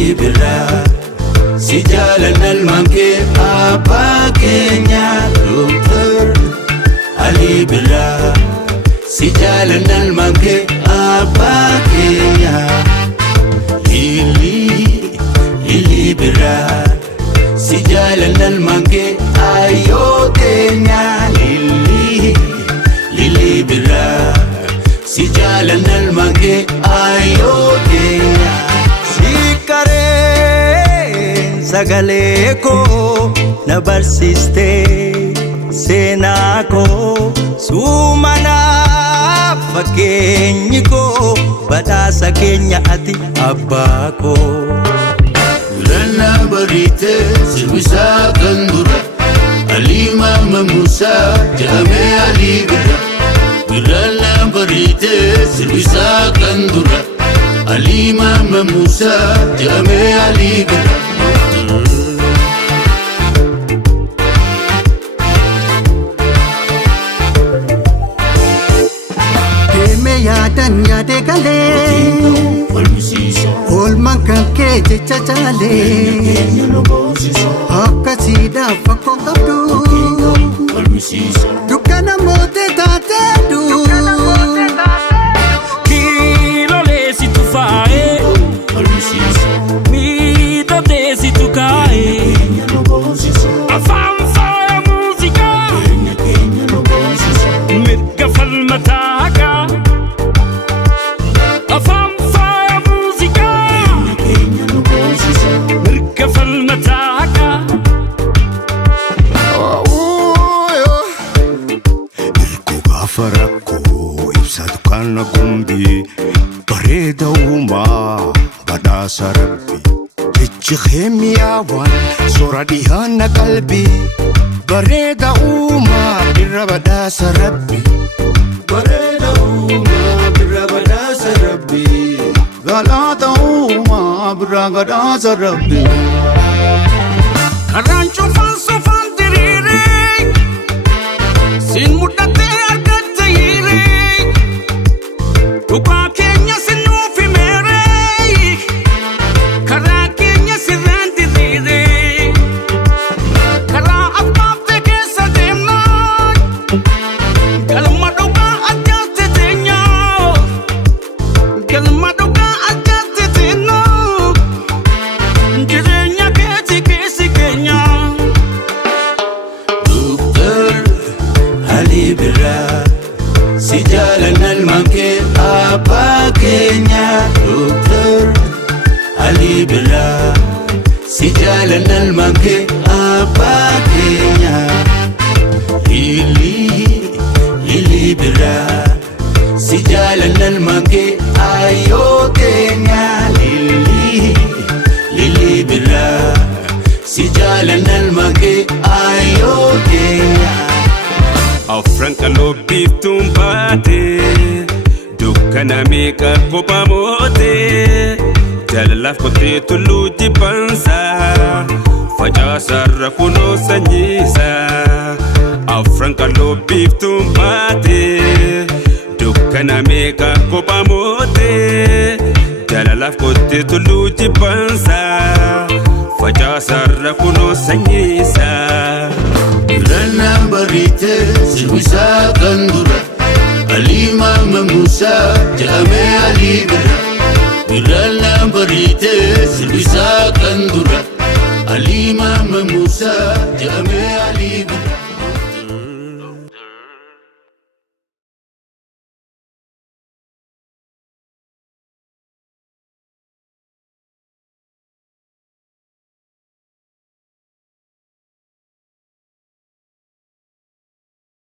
Ali Birra si jaalanna ilmaan kee abbaa keenya Dr. Ali Birra si jaalanna ilmaan kee abbaa keenya Lili Birra si jaalanna ilmaan kee ayyoo keenya Lili Birra si jaalanna ilmaan kee ayyoo keenya Sikareen sagalee koo na barsiiste seenaa koo suumanaaf fakkeenyi koo badhaasa keenya ati abbaa koo Gurana barite sirbisaa kan dura Ali Mama Musa jame Ali Birra Gurana barite sirbisaa kan dura Ali Mama Musa jame Ali Birra Yaadan yaade galee Olman kan kee jecha jaalee Akkasiidhaaf akkoo qabdu Dukkana moote taateedhu Kiiloleesitu faa'ee Miidhateesitu kaa'ee Afaan faaya muuziqaa Mirga falmataa haqaa Afaan faaya muuziqaa Mirga falmataa haqaa Mirgu gaafa rakkoo ibsa dukkaana gumbii bareeda uumaa badhaasa rabbi jechi keemiyaawwan soora dhiyaana qalbii bareeda uumaa irra badhaasa rabbi bareeda uumaa irra badhaasa rabbi galata uumaa irra badhaasa rabbi Karaan cufaan sofaan diriiree Siin mudhatee argatte hiiree Dhugaa keenya sinuuf himeeree Karaa keenya sirraan diriiree Karaa abbaaftee keessa deemnaa Galma dhugaa ajjaatte teenyaa Galma dhugaa ajjaatte teenyaa Jireenya keeti keessi keenya Dr. Ali Birra si jaalanna ilmaan kee abbaa keenya Dr. Ali Birra si jaalanna ilmaan kee abbaa keenya Lili Birra si jaalanna ilmaan kee ayyoo keenya Lili Birra si jaalanna ilmaan kee ayyoo keenya Afran qaloobiiftuun baatee dukkana meeqa kophaa mootee jaalalaaf qottee tulluu jibbansaa facaasarra kunoo sanyiisaa Afran qaloobiiftuun baatee dukkana meeqa kophaa mootee jaalalaaf qottee tulluu jibbansaa facaasarra kunoo sanyiisaa Gurana barite sirbisaa kan dura Ali Mama Musa jame Ali Birra Gurana barite sirbisaa kan dura Ali Mama Musa jame Ali